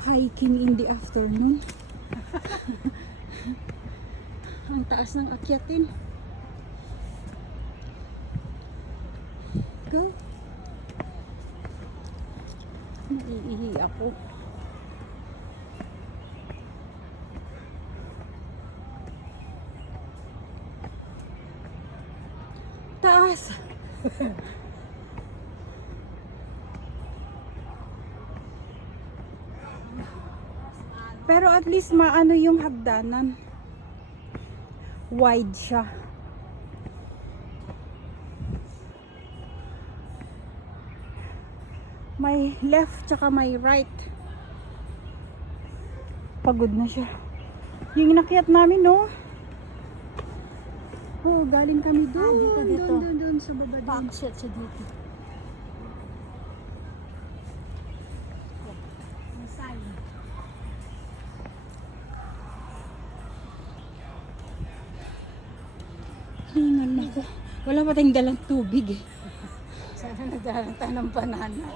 Hiking in the afternoon. Ang taas ng akyatin. Go. Naiihi ako. Taas. Pero at least maano yung hagdanan. Wide siya. May left tsaka may right. Pagod na siya. Yung inakyat namin, no? Oh, galing kami doon. dito. Doon sa baba doon. Pa-akyat siya dito. May sign. Hingal na ako. Wala pa tayong dalang tubig eh. Sana nagdarang tayo ng banana.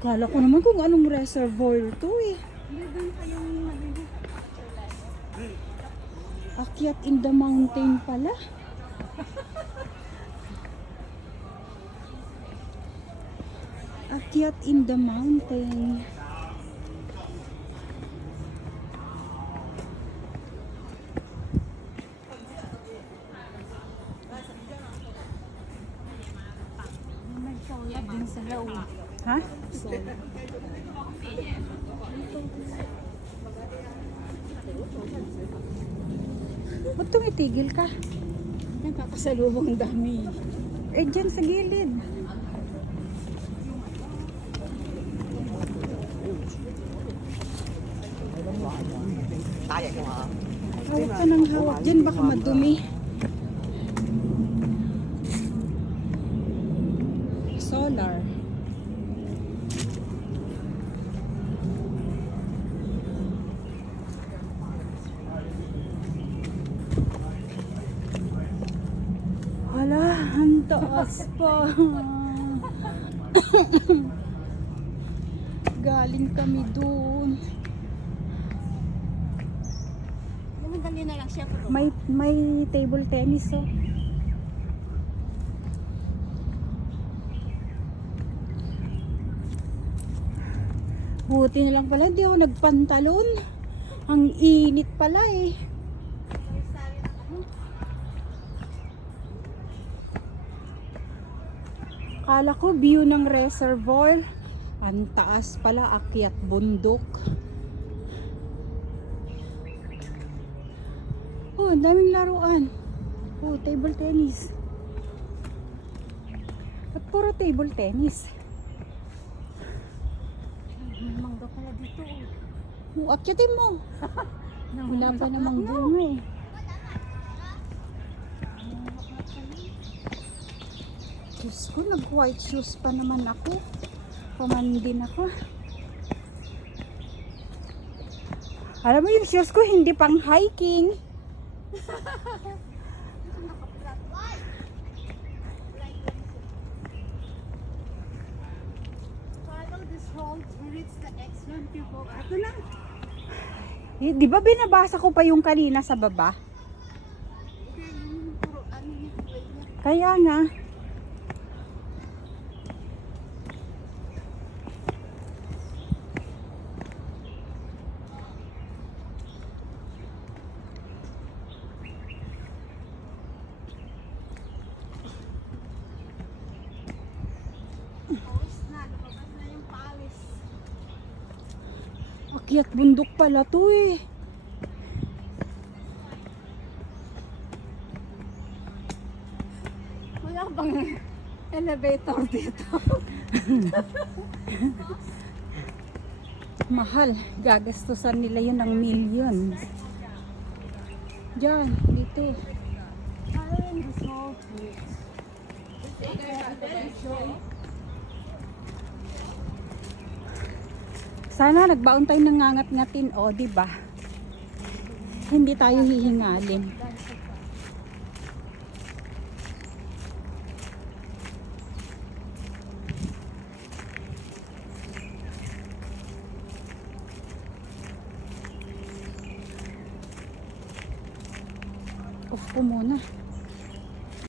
Kala ko naman kung anong reservoir to eh. Doon pa yung Akyat in the mountain pala. Akyat in the mountain. may solar din sa loob. Ha? Solar. Ba't tumitigil ka? Nagkakasalubong dami. Eh, dyan sa gilid. Hawak ka ng hawak dyan, baka madumi. Solar. Hala, ang taas pa. Galing kami doon. Madali na lang siya. May table tennis oh. Buti na lang pala hindi ako nagpantalon. Ang init pala eh. Kala ko view ng reservoir. Ang taas pala, akyat bundok. Oh, ang daming laruan. Oh, table tennis. At puro table tennis. May mangga pala dito. Oh, akyatin mo. Wala pa namang bunga eh. Diyos ko, nag-white shoes pa naman ako. Pamandin ako. Alam mo yung shoes ko, hindi pang hiking. Follow this road to reach the excellent people. Ito na. Eh, di ba binabasa ko pa yung kanina sa baba? Kaya nga. Pawis na. Lumabas na yung pawis. Akyat bundok pala to eh. Wala bang elevator dito? Mahal. Gagastusan nila yun ng millions. Diyan, dito. Following this road to Sana nagbaon tayo ng ngangat-ngatin, o, di ba? Hindi tayo hihingalin. Off ko muna.